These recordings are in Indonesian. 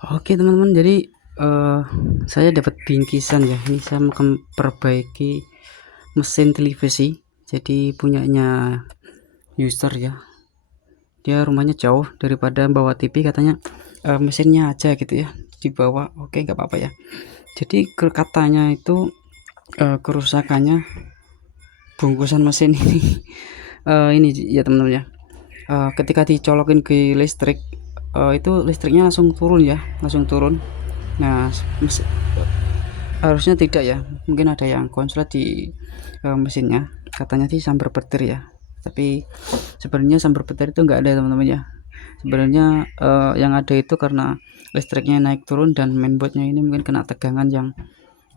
Oke teman-teman, jadi saya dapat bingkisan ya. Ini saya mau perbaiki mesin televisi. Jadi punyanya user ya. Dia rumahnya jauh, daripada bawa TV katanya mesinnya aja gitu ya dibawa. Oke, nggak apa-apa ya. Jadi katanya itu kerusakannya bungkusan mesin ini. Ini ya teman-teman ya. Ketika dicolokin ke listrik, itu listriknya langsung turun ya, langsung turun. Nah, harusnya tidak ya, mungkin ada yang konslet di mesinnya. Katanya sih sambar petir ya, tapi sebenarnya sambar petir itu enggak ada teman-teman ya. Sebenarnya yang ada itu karena listriknya naik turun dan mainboardnya ini mungkin kena tegangan yang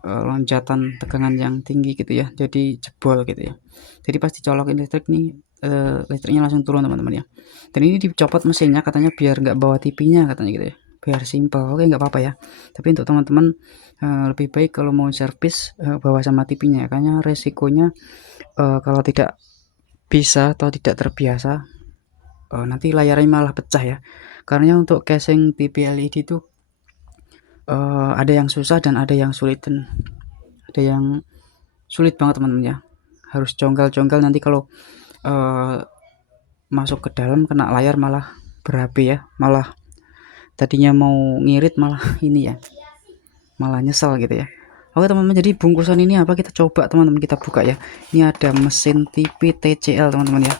lonjatan tegangan yang tinggi gitu ya, jadi jebol gitu ya. Jadi pas dicolokin listrik nih, listriknya langsung turun teman-teman ya. Dan ini dicopot mesinnya katanya biar nggak bawa TV-nya katanya gitu ya, biar simple. Oke, nggak apa-apa ya, tapi untuk teman-teman lebih baik kalau mau servis bawa sama TV-nya, karena resikonya kalau tidak bisa atau tidak terbiasa nanti layarnya malah pecah ya. Karena untuk casing TV LED itu ada yang susah dan ada yang sulit, dan ada yang sulit banget teman-teman ya. Harus jonggal-jonggal, nanti kalau masuk ke dalam kena layar malah berabe ya, malah tadinya mau ngirit malah ini ya, malah nyesel gitu ya. Oke teman-teman, jadi bungkusan ini apa, kita coba teman-teman, kita buka ya. Ini ada mesin TV TCL teman-teman ya.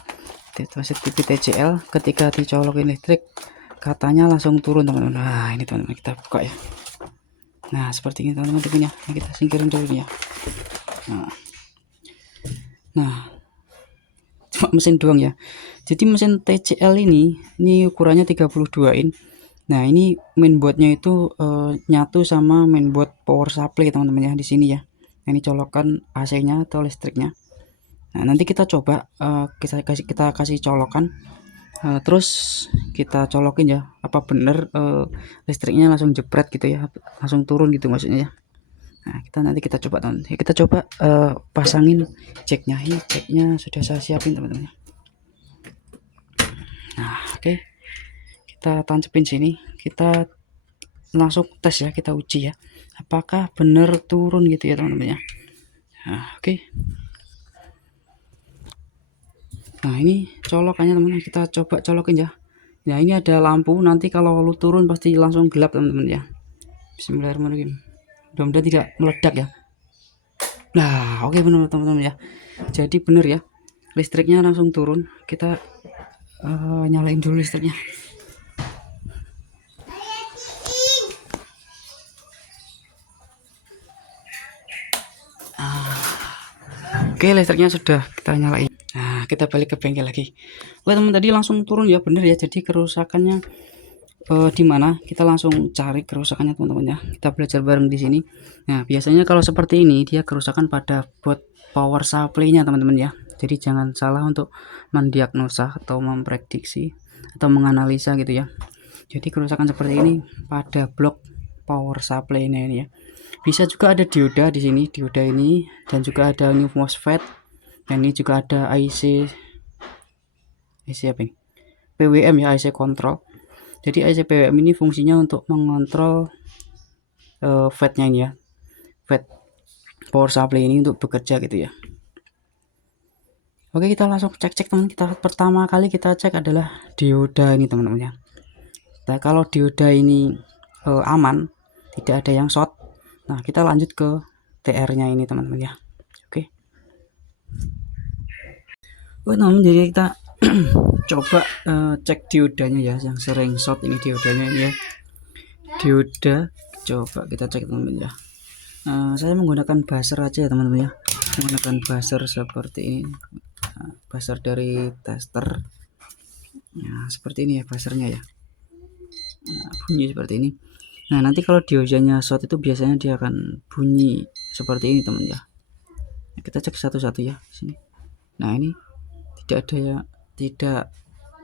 Mesin TV TCL ketika dicolokin listrik katanya langsung turun teman-teman. Nah ini teman-teman, kita buka ya. Nah seperti ini teman-teman TV-nya. Nah, kita singkirin dulu ya. Nah cuma mesin doang ya. Jadi mesin TCL ini ukurannya 32 in. Nah ini mainboardnya itu nyatu sama mainboard power supply teman-teman ya, di sini ya. Nah, ini colokan AC-nya atau listriknya. Nah nanti kita coba kita kasih colokan, terus kita colokin ya, apa bener listriknya langsung jepret gitu ya, langsung turun gitu maksudnya ya. Nah nanti kita coba teman, kita coba pasangin jacknya. Ini jacknya sudah saya siapin teman-teman. Nah oke, kita tancepin sini, kita langsung tes ya, kita uji ya apakah bener turun gitu ya teman-teman ya. Nah oke, nah ini colokannya teman-teman, kita coba colokin ya. Nah ini ada lampu, nanti kalau lu turun pasti langsung gelap teman-teman ya. Bismillahirrahmanirrahim, mudah-mudahan tidak meledak ya. Nah oke benar teman-teman ya, jadi bener ya, listriknya langsung turun. Kita nyalain dulu listriknya. Oke, listriknya sudah kita nyalain. Nah kita balik ke bengkel lagi. Oke teman, tadi langsung turun ya, bener ya. Jadi kerusakannya di mana, kita langsung cari kerusakannya teman-teman ya. Kita belajar bareng di sini. Nah biasanya kalau seperti ini dia kerusakan pada board power supply-nya teman-teman ya. Jadi jangan salah untuk mendiagnosa atau memprediksi atau menganalisa gitu ya. Jadi kerusakan seperti ini pada blok power supply-nya ini ya. Bisa juga ada dioda di sini, dioda ini, dan juga ada new MOSFET. Dan ini juga ada IC apa ini? PWM ya, IC control. Jadi IC PWM ini fungsinya untuk mengontrol FET-nya ini ya, FET power supply ini untuk bekerja gitu ya. Oke, kita langsung cek teman. Kita pertama kali kita cek adalah dioda ini teman-teman ya. Nah kalau dioda ini aman, tidak ada yang short, nah kita lanjut ke TR-nya ini teman-teman ya. Oke. Teman-teman, jadi kita coba cek diodanya ya, yang sering short ini diodanya ini ya. Dioda coba kita cek teman-teman ya. Saya menggunakan buzzer aja ya teman-teman ya, menggunakan buzzer seperti ini. Buzzer dari tester. Nah seperti ini ya buzzernya ya. Nah, bunyi seperti ini. Nah nanti kalau diodanya short itu biasanya dia akan bunyi seperti ini teman ya. Kita cek satu-satu ya sini. Nah ini tidak ada ya, tidak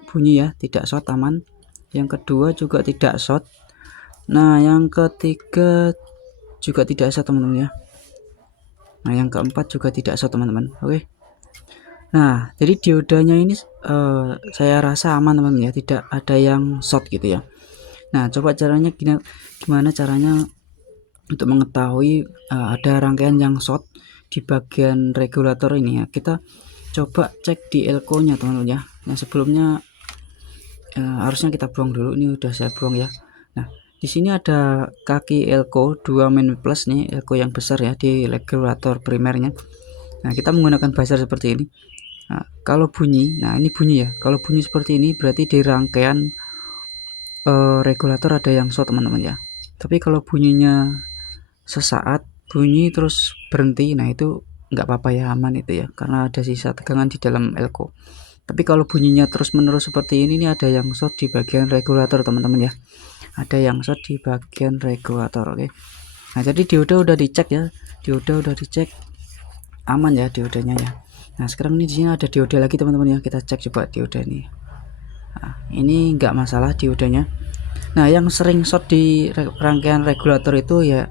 bunyi ya, tidak short, aman. Yang kedua juga tidak short. Nah yang ketiga juga tidak short teman-teman ya. Nah yang keempat juga tidak short teman-teman. Oke. Nah jadi diodanya ini saya rasa aman teman-teman ya, tidak ada yang short gitu ya. Nah, coba caranya gimana caranya untuk mengetahui ada rangkaian yang short di bagian regulator ini ya. Kita coba cek di elko-nya teman-teman ya. Nah, sebelumnya harusnya kita buang dulu, ini udah saya buang ya. Nah, di sini ada kaki elko 2 main plus nih, elko yang besar ya di regulator primernya. Nah, kita menggunakan buzzer seperti ini. Nah, kalau bunyi, nah ini bunyi ya. Kalau bunyi seperti ini berarti di rangkaian regulator ada yang short teman-teman ya. Tapi kalau bunyinya sesaat bunyi terus berhenti, nah itu nggak apa-apa ya, aman itu ya, karena ada sisa tegangan di dalam elko. Tapi kalau bunyinya terus menerus seperti ini ada yang short di bagian regulator teman-teman ya, ada yang short di bagian regulator. Oke, nah jadi dioda udah dicek ya, dioda udah dicek aman ya diodanya ya. Nah sekarang ini di sini ada dioda lagi teman-teman ya, kita cek coba dioda ini. Nah, ini nggak masalah diodanya. Nah yang sering short di rangkaian regulator itu ya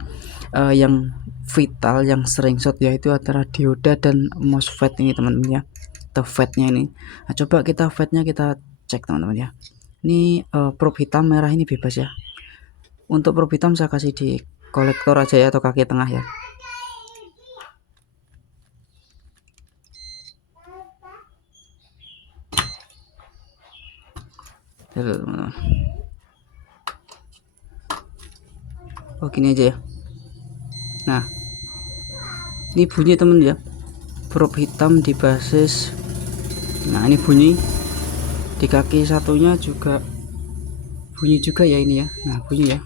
yang vital, yang sering short yaitu antara dioda dan MOSFET ini teman-teman ya, atau FET-nya ini. Nah, coba kita FET-nya kita cek teman-teman ya. Ini probe hitam merah ini bebas ya. Untuk probe hitam saya kasih di kolektor aja ya, atau kaki tengah ya. Teman-teman. Oh gini aja ya. Nah ini bunyi teman ya, probe hitam di basis. Nah ini bunyi di kaki satunya juga bunyi juga ya ini ya. Nah bunyi ya.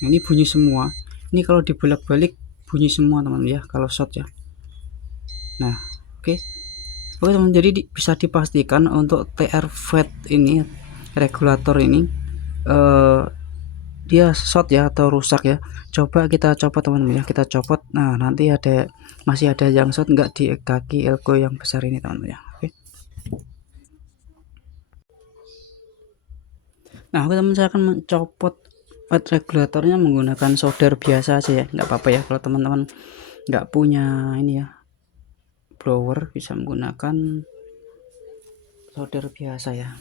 Nah, ini bunyi semua. Ini kalau dibolak-balik bunyi semua teman ya kalau short ya. Nah oke. Oke teman, jadi bisa dipastikan untuk TR FET ini, regulator ini dia short ya atau rusak ya. Coba kita copot teman-teman ya, kita copot. Nah nanti masih ada yang short nggak di kaki elko yang besar ini teman-teman ya. Oke. Nah oke teman, saya akan mencopot FET regulatornya menggunakan solder biasa aja ya, nggak apa-apa ya kalau teman-teman nggak punya ini ya blower, bisa menggunakan solder biasa ya.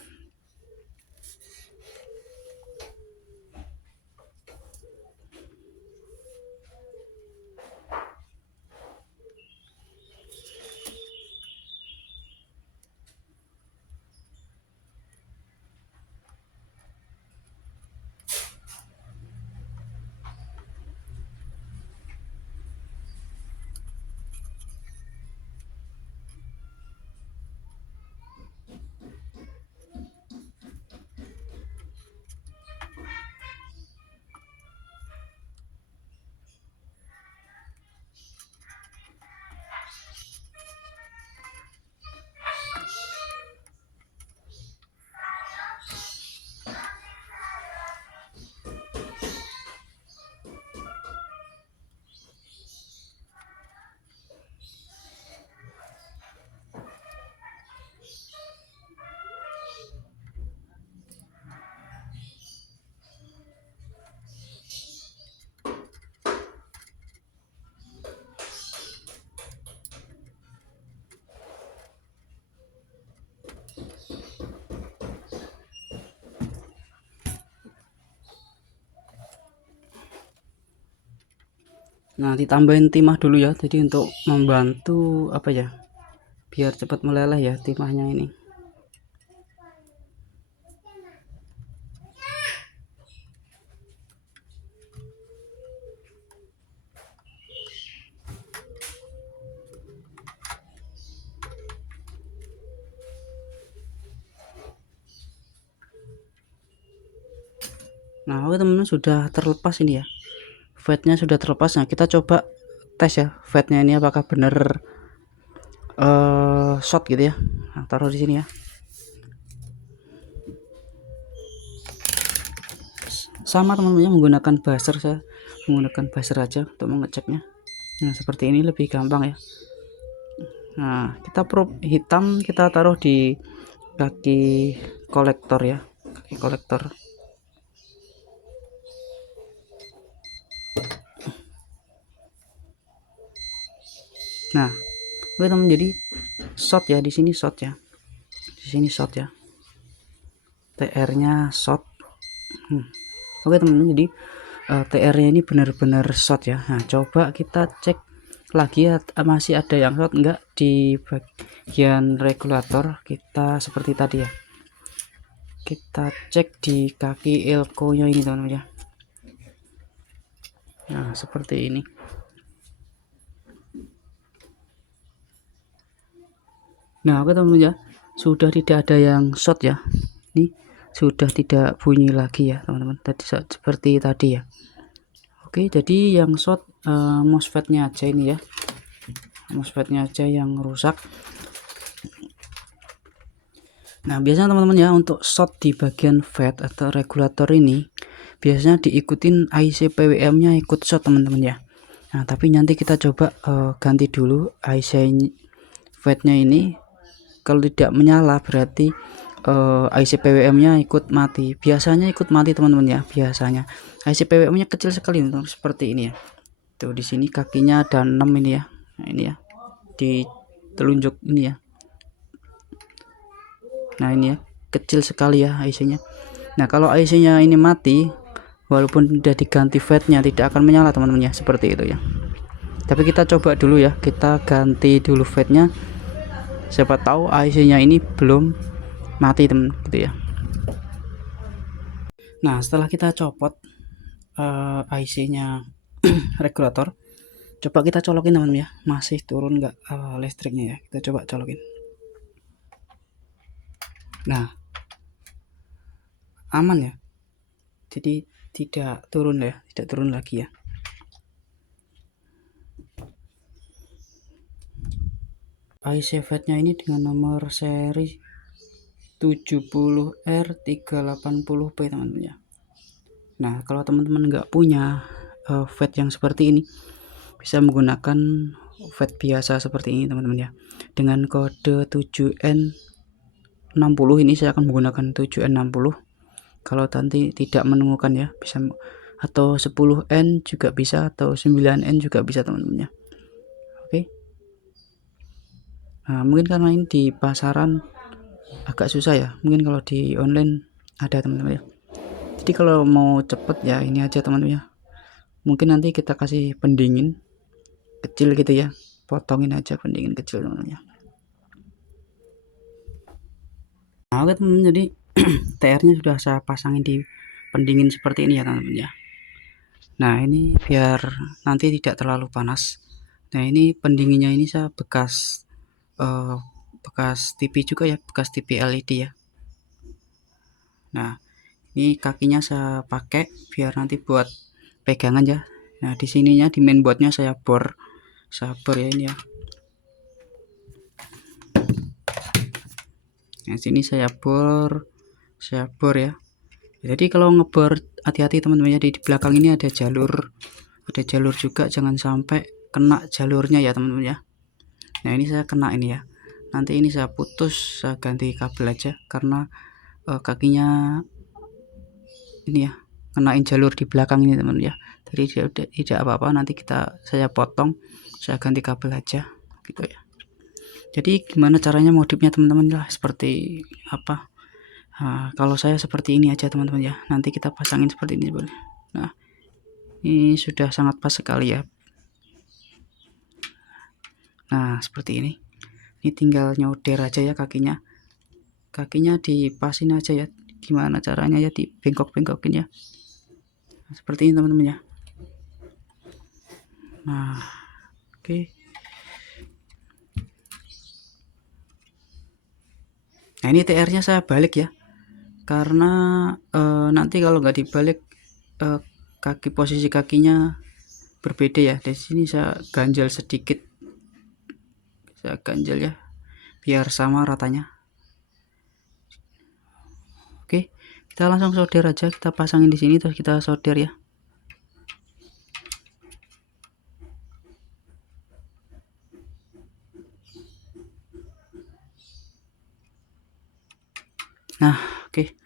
Nah ditambahin timah dulu ya, jadi untuk membantu apa ya, biar cepat meleleh ya timahnya ini. Nah oke teman-teman, sudah terlepas ini ya, FET-nya sudah terlepas. Nah kita coba tes ya FET-nya ini apakah benar short gitu ya. Nah, taruh di sini ya. Sama teman-teman menggunakan buzzer, saya menggunakan buzzer aja untuk mengeceknya. Nah seperti ini lebih gampang ya. Nah kita probe hitam kita taruh di kaki kolektor ya, kaki kolektor. Nah oke teman, jadi short ya, di sini short ya, di sini short ya. TR-nya short. Oke teman-teman, jadi TR-nya ini benar-benar short ya. Nah, coba kita cek lagi ya, masih ada yang short enggak di bagian regulator kita seperti tadi ya. Kita cek di kaki elko nya ini teman-teman ya. Nah, seperti ini. Nah, oke teman-teman ya, sudah tidak ada yang short ya. Ini sudah tidak bunyi lagi ya teman-teman, tadi seperti tadi ya. Oke, jadi yang short MOSFET-nya aja ini ya. MOSFET-nya aja yang rusak. Nah, biasanya teman-teman ya, untuk short di bagian FET atau regulator ini biasanya diikutin IC PWM-nya ikut short teman-teman ya. Nah, tapi nanti kita coba ganti dulu IC FET-nya ini. Kalau tidak menyala berarti IC PWM-nya ikut mati. Biasanya ikut mati teman-teman ya, biasanya. IC PWM-nya kecil sekali teman-teman, seperti ini ya. Tuh di sini kakinya ada 6 ini ya. Nah, ini ya. Di telunjuk ini ya. Nah, ini ya, kecil sekali ya IC-nya. Nah, kalau IC-nya ini mati, walaupun sudah diganti FET-nya tidak akan menyala teman-teman ya, seperti itu ya. Tapi kita coba dulu ya, kita ganti dulu FET-nya. Siapa tahu IC-nya ini belum mati teman gitu ya. Nah, setelah kita copot IC-nya regulator, coba kita colokin teman-teman ya, masih turun nggak listriknya ya, kita coba colokin. Nah, aman ya, jadi tidak turun ya, tidak turun lagi ya. IC FET-nya ini dengan nomor seri 70R380P teman-teman ya. Nah, kalau teman-teman nggak punya FET yang seperti ini, bisa menggunakan FET biasa seperti ini teman-teman ya. Dengan kode 7N60 ini saya akan menggunakan 7N60. Kalau nanti tidak menemukan ya, bisa atau 10N juga bisa, atau 9N juga bisa teman-teman ya. Oke. Nah, mungkin karena ini di pasaran agak susah ya, mungkin kalau di online ada teman-teman ya. Jadi kalau mau cepet ya ini aja teman-teman ya, mungkin nanti kita kasih pendingin kecil gitu ya, potongin aja pendingin kecil teman-teman ya. Nah, oke teman-teman, jadi TR-nya sudah saya pasangin di pendingin seperti ini ya teman-teman ya. Nah, ini biar nanti tidak terlalu panas. Nah, ini pendinginnya ini saya bekas TV juga ya, bekas TV LED ya. Nah, ini kakinya saya pakai biar nanti buat pegangan ya. Nah, di sininya di mainboardnya saya bor ya ini ya. Nah, sini saya bor ya. Jadi kalau ngebor hati-hati teman-teman ya, di belakang ini ada jalur juga, jangan sampai kena jalurnya ya teman-teman ya. Nah, ini saya kena ini ya. Nanti ini saya putus, saya ganti kabel aja karena kakinya ini ya, kenain jalur di belakang ini teman-teman ya. Jadi tidak apa-apa, nanti saya potong, saya ganti kabel aja gitu ya. Jadi gimana caranya modifnya teman-teman lah, seperti apa? Nah, kalau saya seperti ini aja teman-teman ya, nanti kita pasangin seperti ini. Nah, ini sudah sangat pas sekali ya. Nah, seperti ini. Ini tinggal nyoder aja ya kakinya dipasin aja ya. Gimana caranya ya, dibengkok-bengkokin ya, seperti ini teman-teman ya. Nah, oke. Nah, ini TR-nya saya balik ya, karena nanti kalau nggak dibalik posisi kakinya berbeda ya. Di sini saya ganjal sedikit, saya ganjal ya, biar sama ratanya. Oke, kita langsung solder aja, kita pasangin di sini terus kita solder ya. Nah, oke,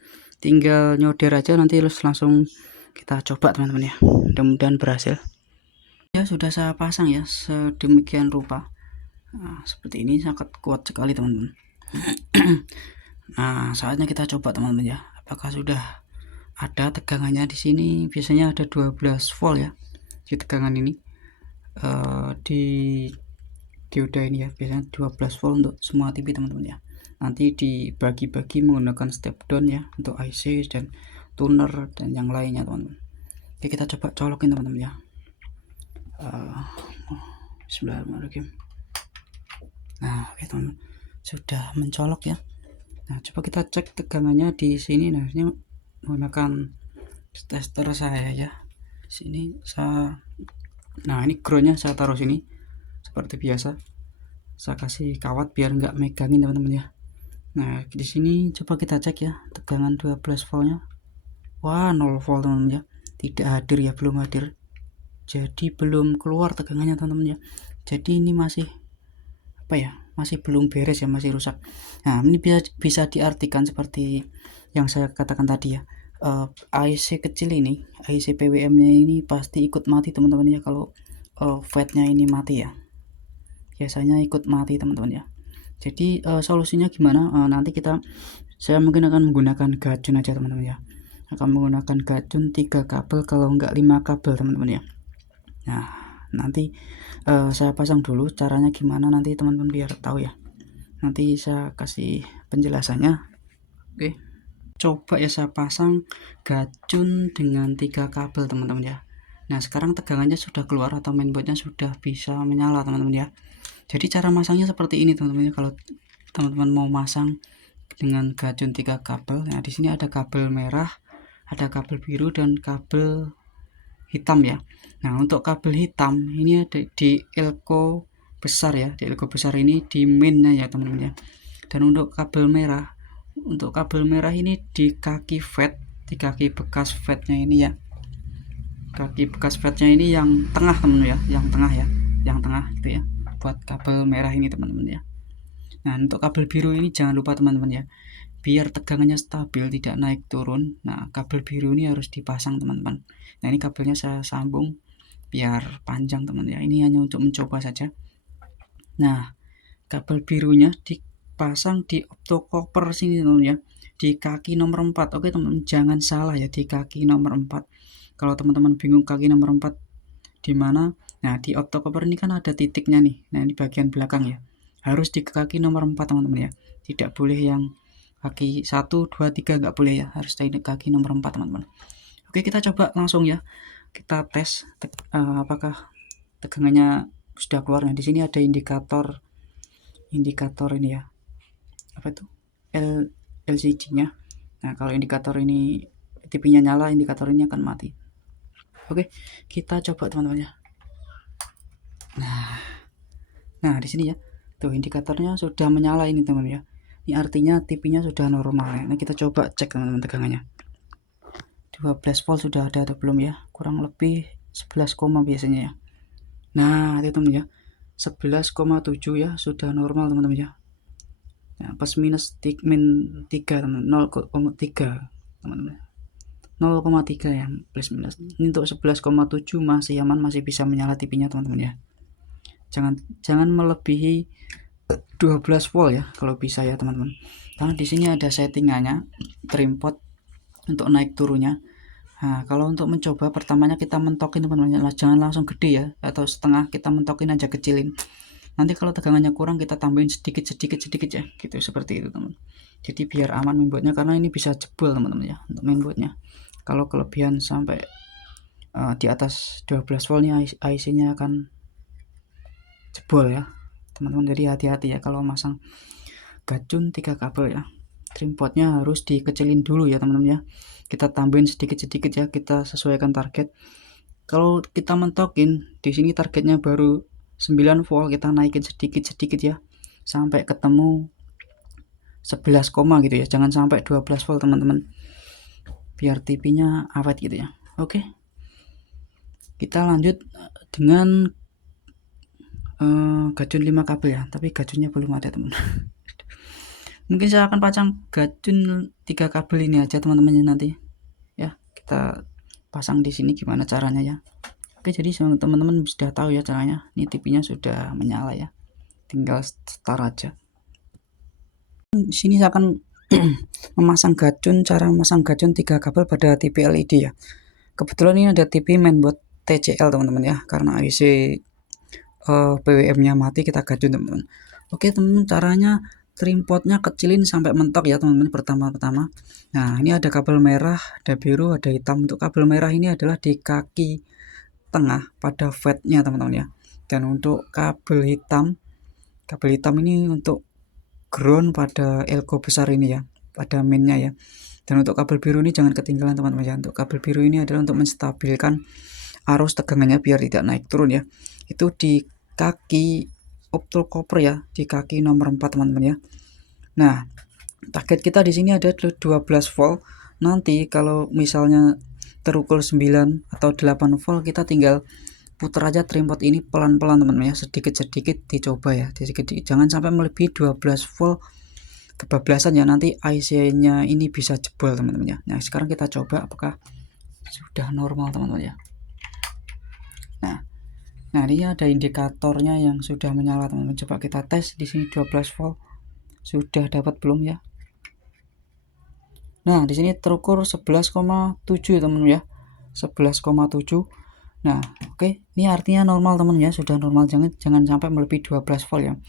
tinggal nyoder aja, nanti langsung kita coba teman-teman ya, mudah-mudahan berhasil ya. Sudah saya pasang ya sedemikian rupa. Nah, seperti ini, sangat kuat sekali teman-teman. Nah, saatnya kita coba teman-teman ya, apakah sudah ada tegangannya. Di sini biasanya ada 12 volt ya di tegangan ini, di dioda ini ya, biasanya 12 volt untuk semua TV teman-teman ya. Nanti dibagi-bagi menggunakan step down ya untuk IC dan tuner dan yang lainnya teman-teman. Oke, kita coba colokin teman-teman ya. Bismillahirrahmanirrahim. Nah, oke teman-teman, sudah mencolok ya. Nah, coba kita cek tegangannya di sini. Nah, ini menggunakan tester saya ya. Sini saya, nah ini groundnya saya taruh sini seperti biasa. Saya kasih kawat biar nggak megangin teman-teman ya. Nah, di sini coba kita cek ya tegangan 12 voltnya. Wah, 0 volt teman-teman ya. Tidak hadir ya, belum hadir. Jadi belum keluar tegangannya teman-teman ya. Jadi ini masih apa ya? Masih belum beres ya, masih rusak. Nah, ini bisa diartikan seperti yang saya katakan tadi ya. IC kecil ini, IC PWM-nya ini pasti ikut mati teman-teman ya kalau FET-nya ini mati ya. Biasanya ikut mati teman-teman ya. Jadi solusinya gimana? Nanti saya mungkin akan menggunakan gajun aja teman-teman ya. Akan menggunakan gajun 3 kabel kalau enggak 5 kabel teman-teman ya. Nah, nanti saya pasang dulu, caranya gimana nanti teman-teman biar tahu ya. Nanti saya kasih penjelasannya. Oke. Coba ya saya pasang gajun dengan 3 kabel teman-teman ya. Nah, sekarang tegangannya sudah keluar atau mainboardnya sudah bisa menyala teman-teman ya. Jadi cara masangnya seperti ini teman-teman ya. Kalau teman-teman mau masang dengan gajun 3 kabel, nah di sini ada kabel merah, ada kabel biru dan kabel hitam ya. Nah, untuk kabel hitam ini ada di elko besar ya. Di elko besar ini di mainnya ya teman-teman ya. Dan untuk kabel merah ini di kaki FET, di kaki bekas FET-nya ini ya. Kaki bekas FET-nya ini yang tengah teman-teman ya, yang tengah ya, yang tengah gitu ya. Buat kabel merah ini teman-teman ya. Nah, untuk kabel biru ini jangan lupa teman-teman ya. Biar tegangannya stabil, tidak naik turun. Nah, kabel biru ini harus dipasang teman-teman. Nah, ini kabelnya saya sambung biar panjang teman ya. Ini hanya untuk mencoba saja. Nah, kabel birunya dipasang di optocopper sini teman ya. Di kaki nomor 4. Oke teman-teman, jangan salah ya, di kaki nomor 4. Kalau teman-teman bingung kaki nomor 4 di mana? Nah, di optocopper ini kan ada titiknya nih. Nah, ini bagian belakang ya. Harus di kaki nomor 4 teman-teman ya. Tidak boleh yang kaki 1, 2, 3 nggak boleh ya. Harus di kaki nomor 4 teman-teman. Oke, kita coba langsung ya. Kita tes apakah tegangannya sudah keluar. Nah, di sini ada indikator ini ya. Apa itu? LCD-nya. Nah, kalau indikator ini TV-nya nyala, indikator ini akan mati. Oke, kita coba teman-teman ya. Nah, di sini ya. Tuh indikatornya sudah menyala ini teman ya. Ini artinya TV-nya sudah normal ya. Nah, kita coba cek teman-teman tegangannya. 12 volt sudah ada atau belum ya? Kurang lebih 11, biasanya ya. Nah, itu teman ya. 11,7 ya, sudah normal teman-teman ya. Nah, plus minus min 3 teman, 0,3 teman-teman. 0,3 ya plus minus. Ini untuk 11,7 masih aman, masih bisa menyala TV-nya teman-teman ya. Jangan melebihi 12 volt ya kalau bisa ya teman-teman. Karena di sini ada settingannya trim pot untuk naik turunnya. Nah, kalau untuk mencoba pertamanya kita mentokin teman-teman, jangan langsung gede ya, atau setengah, kita mentokin aja, kecilin. Nanti kalau tegangannya kurang kita tambahin sedikit ya, gitu, seperti itu teman. Jadi biar aman mainboardnya, karena ini bisa jebol teman-teman ya untuk mainboardnya. Kalau kelebihan sampai di atas 12 volt nya IC-nya akan jebol ya teman-teman. Jadi hati-hati ya kalau masang gajun 3 kabel ya. Trim potnya harus dikecilin dulu ya teman-teman ya. Kita tambahin sedikit ya, kita sesuaikan target. Kalau kita mentokin di sini targetnya baru 9 volt, kita naikin sedikit ya sampai ketemu 11, gitu ya. Jangan sampai 12 volt teman-teman. Biar TV-nya awet gitu ya. Oke. Kita lanjut dengan gajun 5 kabel ya, tapi gajunnya belum ada teman. Mungkin saya akan pasang gajun 3 kabel ini aja teman-teman nanti ya. Kita pasang di sini gimana caranya ya. Oke, jadi teman-teman sudah tahu ya caranya. Ini TV-nya sudah menyala ya, tinggal start aja. Di sini saya akan memasang gacun, cara memasang gacun 3 kabel pada TV LED ya. Kebetulan ini ada TV mainboard TCL teman-teman ya, karena IC PWM-nya mati kita gacun teman-teman. Oke teman-teman, caranya trim potnya kecilin sampai mentok ya teman-teman pertama-tama. Nah ini ada kabel merah, ada biru, ada hitam. Untuk kabel merah ini adalah di kaki tengah pada fatnya teman-teman ya. Dan untuk kabel hitam ini untuk ground pada elko besar ini ya, pada mainnya ya. Dan untuk kabel biru ini jangan ketinggalan teman-teman ya. Untuk kabel biru ini adalah untuk menstabilkan arus tegangannya biar tidak naik turun ya. Itu di kaki opto copper ya, di kaki nomor 4 teman-teman ya. Nah, target kita di sini ada 12 volt. Nanti kalau misalnya terukur 9 atau 8 volt, kita tinggal putar aja trim pot ini pelan-pelan teman-teman ya, sedikit-sedikit dicoba ya, jangan sampai melebihi 12 volt kebablasan ya, nanti IC-nya ini bisa jebol teman-teman ya. Nah, sekarang kita coba apakah sudah normal teman-teman ya. Nah, ini ada indikatornya yang sudah menyala teman-teman. Coba kita tes di sini 12 volt. Sudah dapat belum ya? Nah, di sini terukur 11,7 teman-teman ya. 11,7. Nah, oke, ini artinya normal teman ya, sudah normal, jangan sampai melebihi 12 volt ya.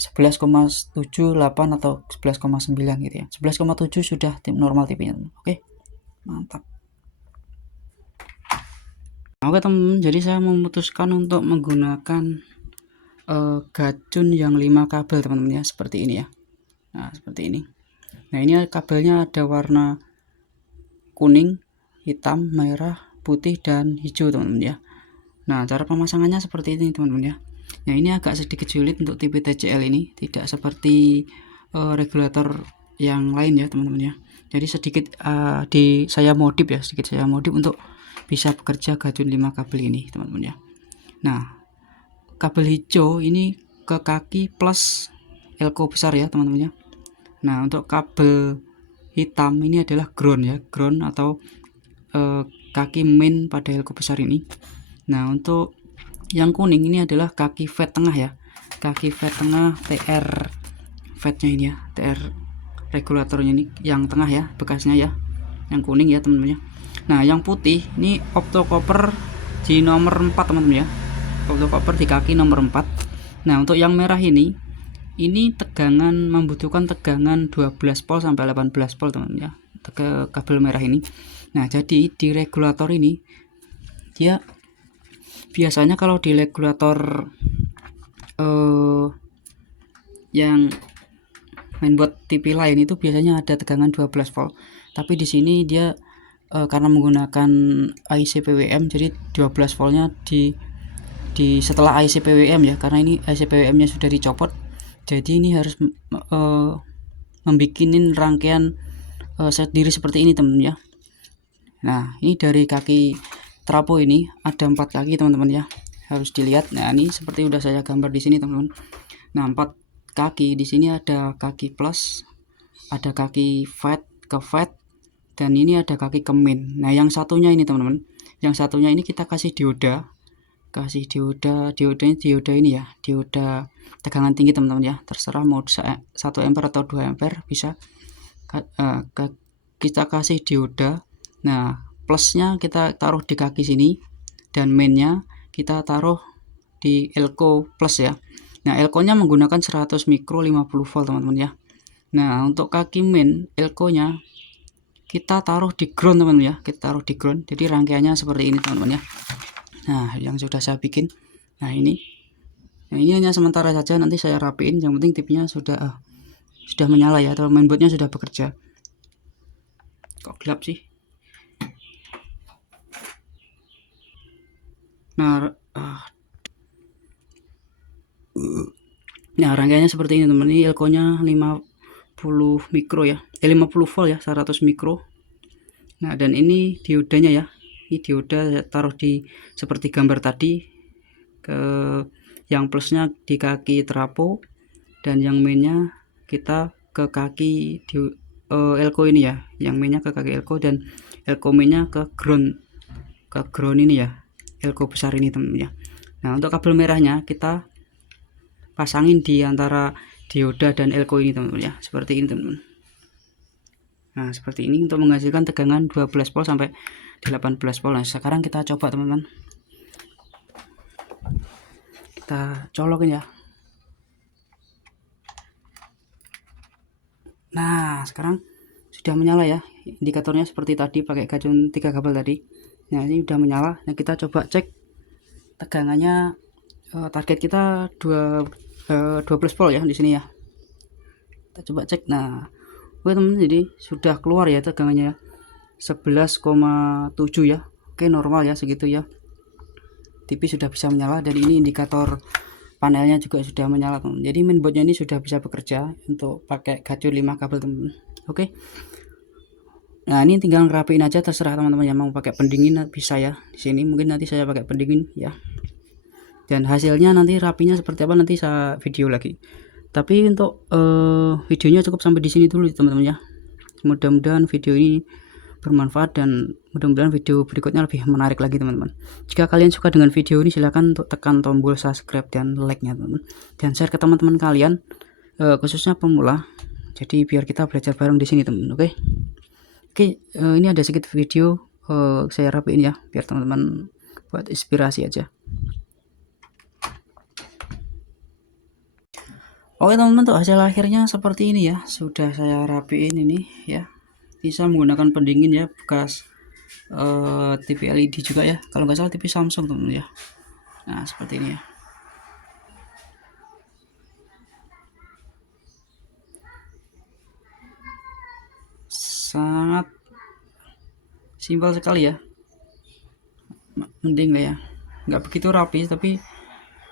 11,78 atau 11,9 gitu ya. 11,7 sudah normal tipenya. Oke. Mantap. Oke teman-teman, jadi saya memutuskan untuk menggunakan gacun yang 5 kabel teman-teman ya, seperti ini ya. Nah, seperti ini. Nah, ini kabelnya ada warna kuning, hitam, merah, putih, dan hijau teman-teman ya. Nah, cara pemasangannya seperti ini teman-teman ya. Nah, ini agak sedikit sulit untuk tipe TCL ini, tidak seperti regulator yang lain ya teman-teman ya. Jadi sedikit saya modif untuk bisa bekerja gacun 5 kabel ini teman-teman ya. Nah, kabel hijau ini ke kaki plus elko besar ya teman-teman ya. Nah, untuk kabel hitam ini adalah ground ya, ground atau kaki main pada elko besar ini. Nah, untuk yang kuning ini adalah kaki fat tengah ya, kaki fat tengah TR fatnya ini ya, TR regulatornya ini yang tengah ya, bekasnya ya, yang kuning ya teman-teman ya. Nah, yang putih ini opto copper di nomor 4 teman-teman ya, opto copper di kaki nomor 4. Nah, untuk yang merah ini tegangan membutuhkan tegangan 12 volt sampai 18 volt teman-teman ya, ke kabel merah ini. Nah, jadi di regulator ini dia biasanya kalau di regulator yang mainboard TV lain itu biasanya ada tegangan 12 volt, tapi di sini dia karena menggunakan IC PWM, jadi 12 voltnya di setelah IC PWM ya, karena ini IC PWM nya sudah dicopot, jadi ini harus membikinin rangkaian sendiri seperti ini teman-teman ya. Nah, ini dari kaki trapo ini ada 4 kaki teman-teman ya, harus dilihat. Nah, ini seperti udah saya gambar di sini teman-teman. Nah, 4 kaki di sini ada kaki plus, ada kaki fat ke fat, dan ini ada kaki ke main. Nah, yang satunya ini teman-teman, yang satunya ini kita kasih dioda ini ya, dioda tegangan tinggi teman-teman ya, terserah mau 1 ampere atau 2 ampere bisa. Kita kasih dioda. Nah, plusnya kita taruh di kaki sini, dan mainnya kita taruh di elko plus ya. Nah, elko nya menggunakan 100 mikro 50 volt teman-teman ya. Nah, untuk kaki main elko nya kita taruh di ground teman-teman ya, kita taruh di ground. Jadi rangkaiannya seperti ini teman-teman ya. Nah, yang sudah saya bikin. Nah, ini hanya sementara saja, nanti saya rapiin. Yang penting tipnya sudah menyala ya, atau mainboardnya sudah bekerja. Kok gelap sih? Nah, rangkaiannya seperti ini teman-teman. Ini elko nya 50 mikro ya, 50 volt ya, 100 mikro. Nah, dan ini diodanya ya, ini dioda taruh di seperti gambar tadi, ke yang plusnya di kaki trapo, dan yang mainnya kita ke kaki elko ini ya, yang mainnya ke kaki elko, dan elko mainnya ke ground ini ya, elko besar ini teman-teman ya. Nah, untuk kabel merahnya kita pasangin di antara dioda dan elko ini teman-teman ya, seperti ini teman-teman. Nah seperti ini untuk menghasilkan tegangan 12 volt sampai 18 volt. Nah sekarang kita coba teman-teman, kita colokin ya. Nah sekarang sudah menyala ya, indikatornya seperti tadi pakai gajun 3 kabel tadi. Nah ini sudah menyala. Nah kita coba cek tegangannya. Target kita 12 volt ya di sini ya. Kita coba cek. Nah oke teman-teman, jadi sudah keluar ya tegangannya 11,7 ya. Oke normal ya segitu ya. TV sudah bisa menyala dan ini indikator panelnya juga sudah menyala teman. Jadi mainboardnya ini sudah bisa bekerja untuk pakai gajur 5 kabel teman. Oke. Nah ini tinggal ngerapiin aja, terserah teman-teman yang mau pakai pendingin bisa ya. Di sini mungkin nanti saya pakai pendingin ya. Dan hasilnya nanti rapinya seperti apa nanti saya video lagi. Tapi untuk videonya cukup sampai di sini dulu teman-teman ya. Mudah-mudahan video ini bermanfaat dan mudah-mudahan video berikutnya lebih menarik lagi teman-teman. Jika kalian suka dengan video ini silahkan untuk tekan tombol subscribe dan like-nya teman-teman, dan share ke teman-teman kalian, khususnya pemula. Jadi biar kita belajar bareng di sini teman-teman. Oke, ini ada sedikit video saya rapiin ya biar teman-teman buat inspirasi aja. Oke teman-teman, untuk hasil akhirnya seperti ini ya, sudah saya rapiin ini ya. Bisa menggunakan pendingin ya, bekas TV LED juga ya, kalau nggak salah TV Samsung teman-teman ya. Nah seperti ini ya. Sangat simpel sekali ya, mending lah ya, nggak begitu rapi tapi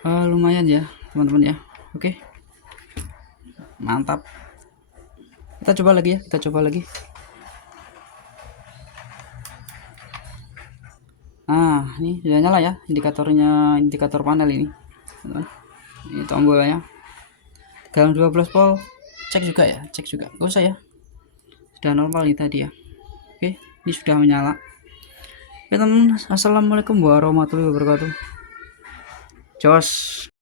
lumayan ya teman-teman ya. Oke mantap, kita coba lagi ya, kita coba lagi. Nah ini sudah nyala ya indikatornya, indikator panel ini ini tombolnya dalam 12 volt. Cek juga ya, cek juga, gak usah ya, sudah normal ini tadi ya. Oke ini sudah menyala ya teman. Assalamualaikum warahmatullahi wabarakatuh. Jos.